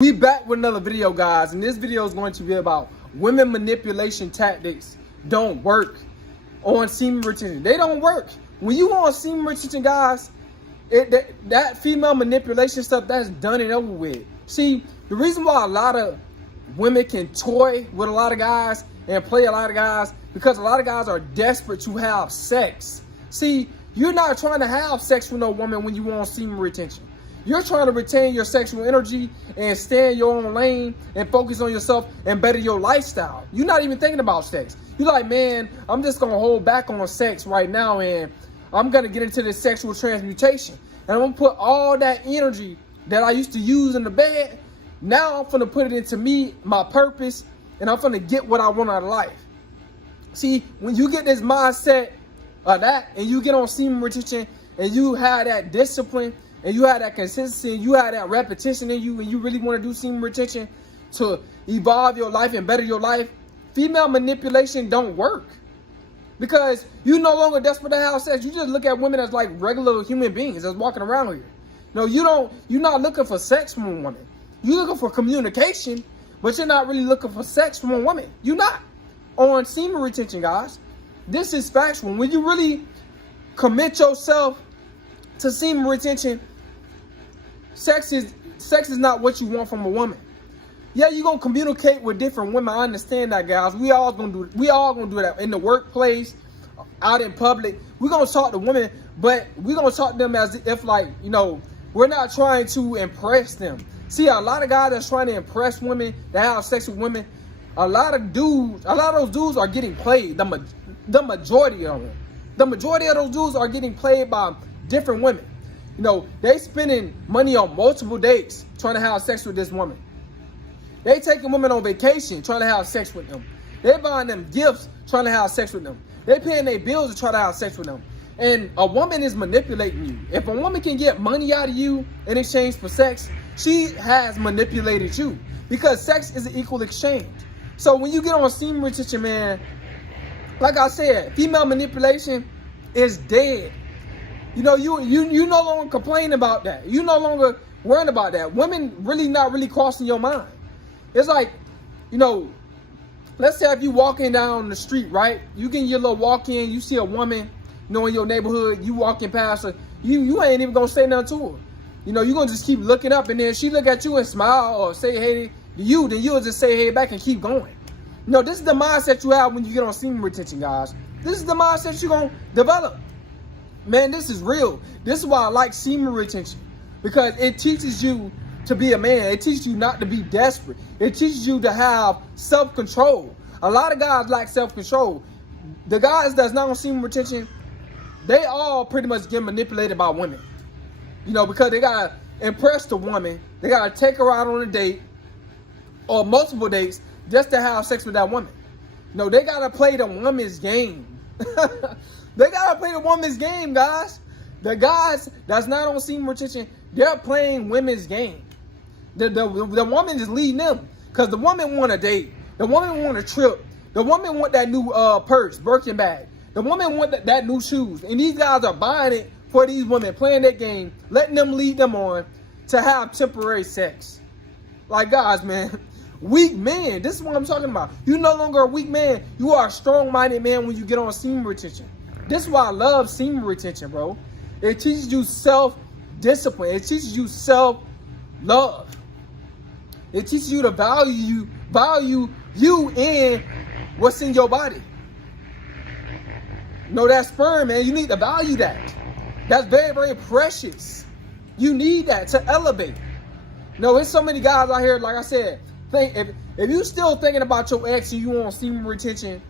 We back with another video, guys, and this video is going to be about women manipulation tactics don't work on semen retention. They don't work. When you on semen retention, guys, that female manipulation stuff, that's done and over with. See, the reason why a lot of women can toy with a lot of guys and play a lot of guys, because a lot of guys are desperate to have sex. See, you're not trying to have sex with no woman when you on semen retention. You're trying to retain your sexual energy and stay in your own lane and focus on yourself and better your lifestyle. You're not even thinking about sex. You're like, man, I'm just going to hold back on sex right now and I'm going to get into this sexual transmutation. And I'm going to put all that energy that I used to use in the bed, now I'm going to put it into me, my purpose, and I'm going to get what I want out of life. See, when you get this mindset of that and you get on semen retention and you have that discipline, and you have that consistency, and you have that repetition in you, and you really want to do semen retention to evolve your life and better your life, female manipulation don't work. Because you're no longer desperate to have sex. You just look at women as like regular human beings that's walking around here. No, you're not looking for sex from a woman. You're looking for communication, but you're not really looking for sex from a woman. You're not. On semen retention, guys, this is factual. When you really commit yourself to semen retention, sex is not what you want from a woman. Yeah, you're gonna communicate with different women. I understand that, guys. We all gonna do that in the workplace, out in public. We're gonna talk to women, but we're gonna talk to them as if, like, we're not trying to impress them. See, a lot of guys that's trying to impress women, that have sex with women, a lot of those dudes are getting played. The majority of them. The majority of those dudes are getting played by different women. They spending money on multiple dates trying to have sex with this woman. They taking women on vacation trying to have sex with them. They buying them gifts trying to have sex with them. They paying their bills to try to have sex with them. And a woman is manipulating you. If a woman can get money out of you in exchange for sex, she has manipulated you, because sex is an equal exchange. So when you get on semen retention, man, like I said, female manipulation is dead. You no longer complain about that. You no longer worrying about that. Women really not really crossing your mind. It's like, let's say if you walking down the street, right? You get your little walk in, you see a woman, in your neighborhood, you walking past her, you ain't even gonna say nothing to her. You're gonna just keep looking up, and then she look at you and smile or say hey to you, then you'll just say hey back and keep going. This is the mindset you have when you get on semen retention, guys. This is the mindset you're gonna develop. Man, this is real. This is why I like semen retention, because it teaches you to be a man. It teaches you not to be desperate. It teaches you to have self-control. A lot of guys lack self-control. The guys that's not on semen retention, they all pretty much get manipulated by women. Because they gotta impress the woman. They gotta take her out on a date or multiple dates just to have sex with that woman. They gotta play the woman's game. They gotta play the woman's game, guys. The guys that's not on semen retention, they're playing women's game. The woman is leading them, because the woman want a date. The woman want a trip. The woman want that new purse, Birkin bag. The woman want that new shoes. And these guys are buying it for these women, playing their game, letting them lead them on to have temporary sex. Like, guys, man, weak man. This is what I'm talking about. You're no longer a weak man. You are a strong-minded man when you get on semen retention. This is why I love semen retention, bro. It teaches you self-discipline. It teaches you self-love. It teaches you to value you and what's in your body. That sperm, man, you need to value that. That's very, very precious. You need that to elevate. There's so many guys out here, like I said, if you still thinking about your ex and you on semen retention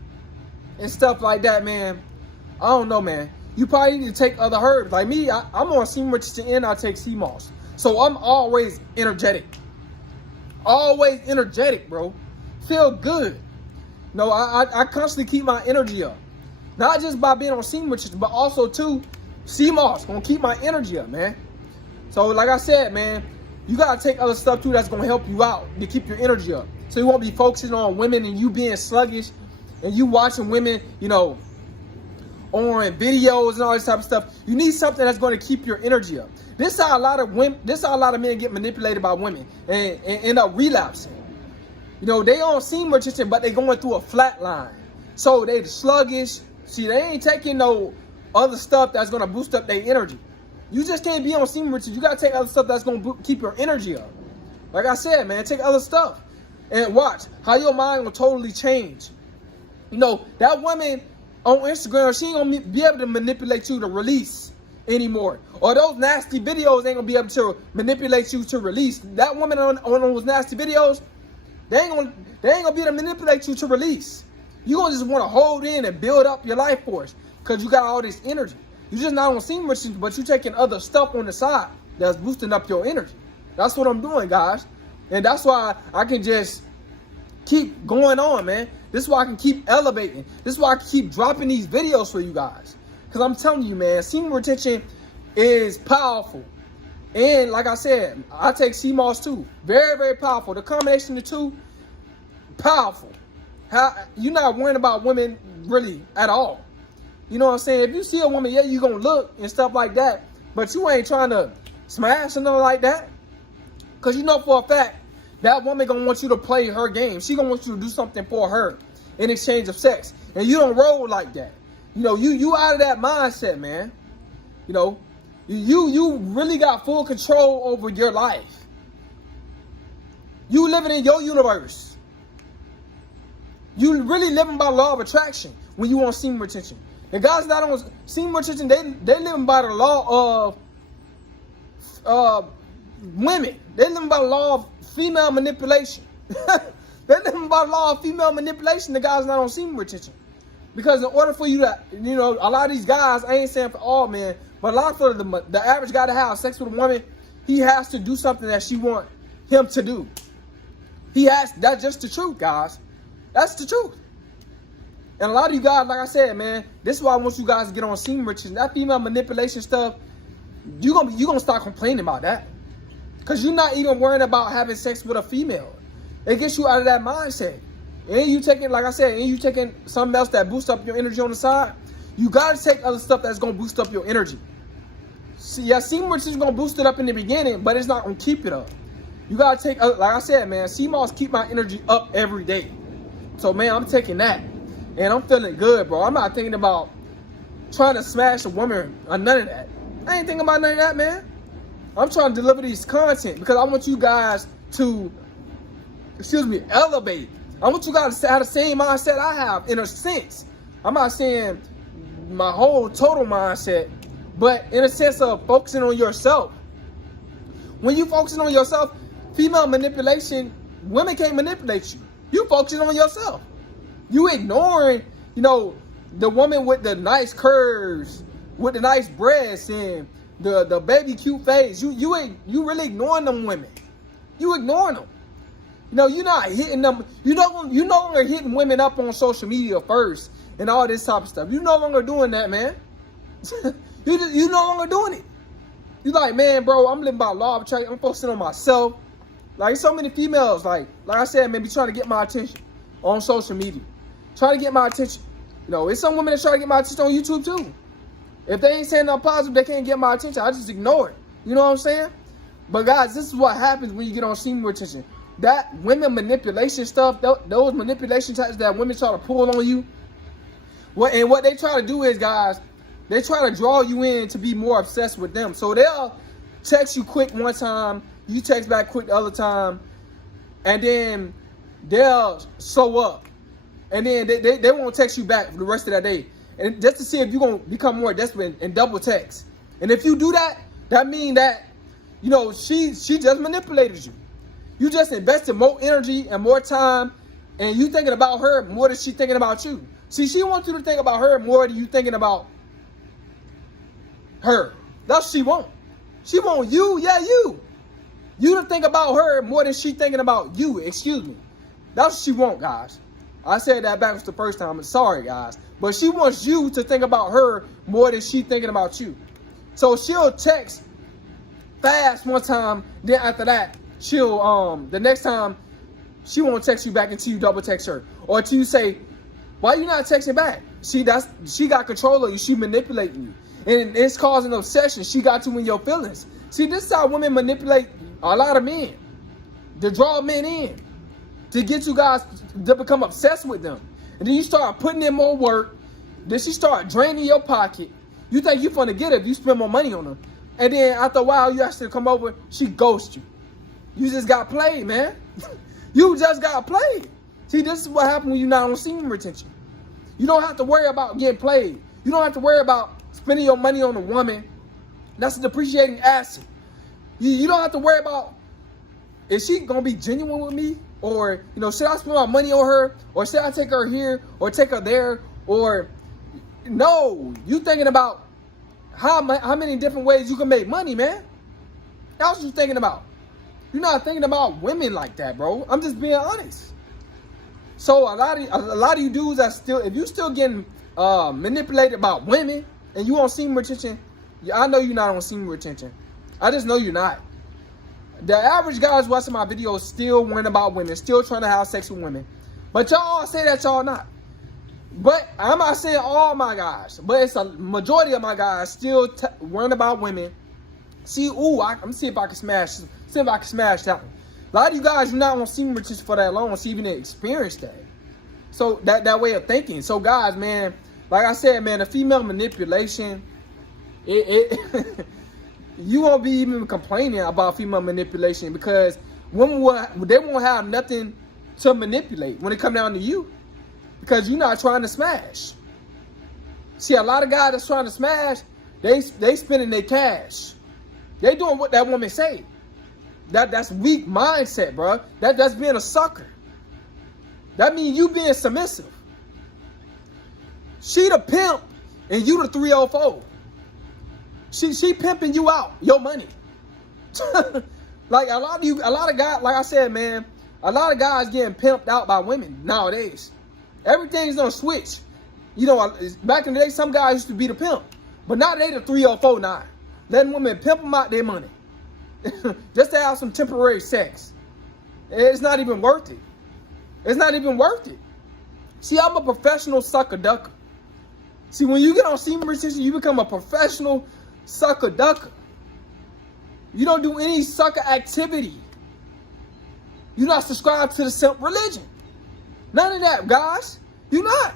and stuff like that, man, I don't know, man. You probably need to take other herbs. Like me, I'm on semen retention and I take sea moss. So I'm always energetic. Always energetic, bro. Feel good. I constantly keep my energy up. Not just by being on semen retention, but also too, sea moss gonna keep my energy up, man. So like I said, man, you gotta take other stuff too that's gonna help you out to keep your energy up. So you won't be focusing on women and you being sluggish and you watching women, on videos and all this type of stuff. You need something that's going to keep your energy up. This how a lot of women, this how a lot of men get manipulated by women and end up relapsing. You know, they on semen retention, but they going through a flat line. So they sluggish. See, they ain't taking no other stuff that's gonna boost up their energy. You just can't be on semen retention. You gotta take other stuff that's gonna keep your energy up. Like I said, man, take other stuff and watch how your mind will totally change. You know, that woman on Instagram, she ain't gonna be able to manipulate you to release anymore. Or those nasty videos ain't gonna be able to manipulate you to release. That woman on those nasty videos, they ain't gonna be able to manipulate you to release. You gonna just want to hold in and build up your life force because you got all this energy. You just not on semen retention, but you taking other stuff on the side that's boosting up your energy. That's what I'm doing, guys. And that's why I can just keep going on, man. This is why I can keep elevating. This is why I can keep dropping these videos for you guys. Because I'm telling you, man, semen retention is powerful. And like I said, I take CMOS too. Very, very powerful. The combination of the two, powerful. You're not worrying about women really at all. You know what I'm saying? If you see a woman, yeah, you're going to look and stuff like that. But you ain't trying to smash or nothing like that. Because you know for a fact, that woman going to want you to play her game. She going to want you to do something for her in exchange of sex. And you don't roll like that. You know, you out of that mindset, man. You know, you really got full control over your life. You living in your universe. You really living by law of attraction when you on semen retention. The guys not on semen retention, they living by the law of women. They living by the law of female manipulation. They living by the law of female manipulation. The guys not on semen retention. Because in order for you to, you know, a lot of these guys, I ain't saying for all men, but a lot of the average guy to have sex with a woman, he has to do something that she want him to do. That's just the truth, guys. That's the truth. And a lot of you guys, like I said, man, this is why I want you guys to get on semen retention. That female manipulation stuff, you gonna start complaining about that. Because you're not even worrying about having sex with a female. It gets you out of that mindset. And you taking, like I said, and you taking something else that boosts up your energy on the side. You gotta take other stuff that's gonna boost up your energy. See, yeah, semen retention is gonna boost it up in the beginning, but it's not gonna keep it up. You gotta take, like I said, man, CMOS keep my energy up every day. So, man, I'm taking that. And I'm feeling good, bro. I'm not thinking about trying to smash a woman or none of that. I ain't thinking about none of that, man. I'm trying to deliver these content because I want you guys to, elevate. I want you guys to have the same mindset I have, in a sense. I'm not saying my whole total mindset, but in a sense of focusing on yourself. When you focusing on yourself, female manipulation, women can't manipulate you. You focusing on yourself. You ignoring, you know, the woman with the nice curves, with the nice breasts and the baby cute face. You really ignoring them women. You ignoring them. You know, you're not hitting them. You no longer hitting women up on social media first and all this type of stuff. You no longer doing that, man. you no longer doing it. You like, man, bro, I'm living by law of attraction. I'm focusing on myself. Like, so many females, like I said, maybe trying to get my attention on social media. Trying to get my attention. You know, it's some women that try to get my attention on YouTube too. If they ain't saying nothing positive, they can't get my attention. I just ignore it. You know what I'm saying? But guys, this is what happens when you get on semen retention. That women manipulation stuff, those manipulation types that women try to pull on you. What they try to do is, guys, they try to draw you in to be more obsessed with them. So they'll text you quick one time, you text back quick the other time, and then they'll slow up. And then they won't text you back for the rest of that day. And just to see if you're going to become more desperate and double text. And if you do that, that means that, you know, she just manipulated you. You just invested more energy and more time, and you thinking about her more than she thinking about you. See, she wants you to think about her more than you thinking about her. That's what she want. She want you, yeah, you. You to think about her more than she thinking about you, excuse me. That's what she want, guys. I said that backwards the first time. I'm sorry, guys. But she wants you to think about her more than she thinking about you. So she'll text fast one time, then after that, she'll, the next time, she won't text you back until you double text her. Or until you say, why you not texting back? She got control of you. She manipulating you. And it's causing obsession. She got you in your feelings. See, this is how women manipulate a lot of men. To draw men in. To get you guys to become obsessed with them. And then you start putting in more work. Then she start draining your pocket. You think you're gonna get it if you spend more money on her. And then after a while, you actually come over, she ghosts you. You just got played, man. You just got played. See, this is what happens when you're not on semen retention. You don't have to worry about getting played. You don't have to worry about spending your money on a woman. That's a depreciating asset. You don't have to worry about, is she going to be genuine with me? Or, you know, should I spend my money on her? Or should I take her here or take her there? Or, no, you thinking about how many different ways you can make money, man. That's what you're thinking about. You're not thinking about women like that, bro. I'm just being honest. So a lot of you dudes are still, if you still getting manipulated about women and you on semen retention, I know you're not on semen retention. I just know you're not. The average guys watching my videos still worrying about women, still trying to have sex with women. But y'all all say that y'all not. But I'm not saying all my guys, but it's a majority of my guys still worrying about women. See, I'm see if I can smash that one. A lot of you guys, you're not on semen retention for that long, so you even experience that. So that way of thinking. So guys, man, like I said, man, the female manipulation, you won't be even complaining about female manipulation because women they won't have nothing to manipulate when it comes down to you because you're not trying to smash. See, a lot of guys that's trying to smash, they spending their cash. They doing what that woman say. That's weak mindset, bro. That's being a sucker. That means you being submissive. She the pimp and you the 304. She pimping you out your money. Like a lot of guys, like I said, man, a lot of guys getting pimped out by women nowadays. Everything's gonna switch. You know, back in the day, some guys used to be the pimp, but now they the 304 now. Letting women pimp them out their money. Just to have some temporary sex. It's not even worth it. It's not even worth it. See, I'm a professional sucker ducker. See, when you get on semen retention, you become a professional sucker ducker. You don't do any sucker activity. You're not subscribed to the simp religion. None of that, guys. You're not.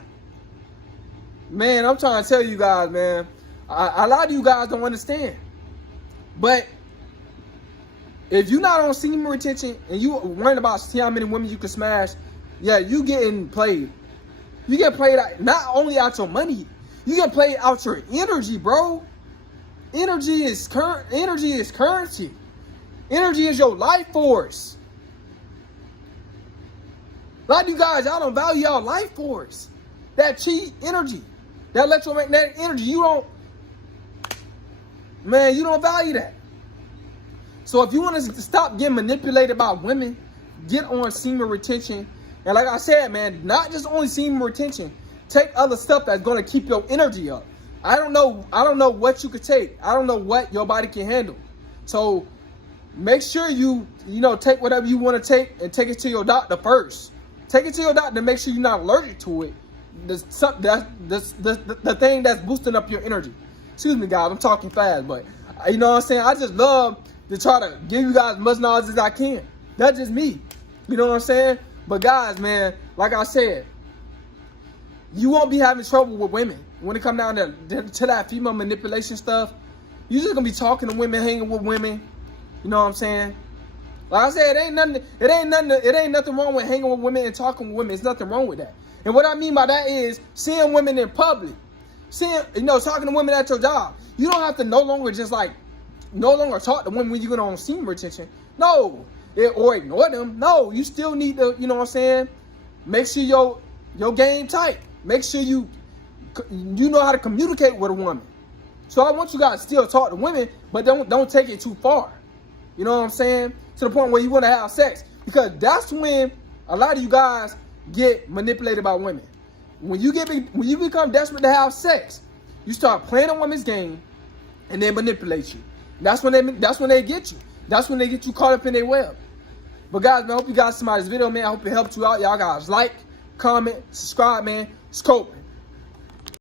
Man, I'm trying to tell you guys, man. A lot of you guys don't understand. But if you're not on semen retention and you worrying about see how many women you can smash, yeah, you getting played. You get played out, not only out your money, you get played out your energy, bro. Energy is currency. Energy is your life force. A lot of you guys, y'all don't value y'all life force. That chi energy, that electromagnetic energy, you don't value that. So if you want to stop getting manipulated by women, get on semen retention. And like I said, man, not just only semen retention. Take other stuff that's going to keep your energy up. I don't know what you could take. I don't know what your body can handle. So make sure you take whatever you want to take and take it to your doctor first. Take it to your doctor to make sure you're not allergic to it. The thing that's boosting up your energy. Excuse me, guys. I'm talking fast, but you know what I'm saying? I just love to try to give you guys as much knowledge as I can. That's just me. You know what I'm saying? But guys, man, like I said, you won't be having trouble with women when it comes down to that female manipulation stuff. You're just gonna be talking to women, hanging with women. You know what I'm saying? Like I said, it ain't nothing wrong with hanging with women and talking with women. There's nothing wrong with that. And what I mean by that is seeing women in public, talking to women at your job. You don't have to no longer talk to women when you get on semen retention. No, or ignore them. No, you still need to, you know what I'm saying? Make sure your game tight. Make sure you know how to communicate with a woman. So I want you guys to still talk to women, but don't take it too far. You know what I'm saying? To the point where you want to have sex, because that's when a lot of you guys get manipulated by women. When you become desperate to have sex, you start playing a woman's game, and they manipulate you. That's when they get you. That's when they get you caught up in their web. But guys, man, I hope you guys see this video, man. I hope it helped you out. Y'all guys like, comment, subscribe, man. Scope.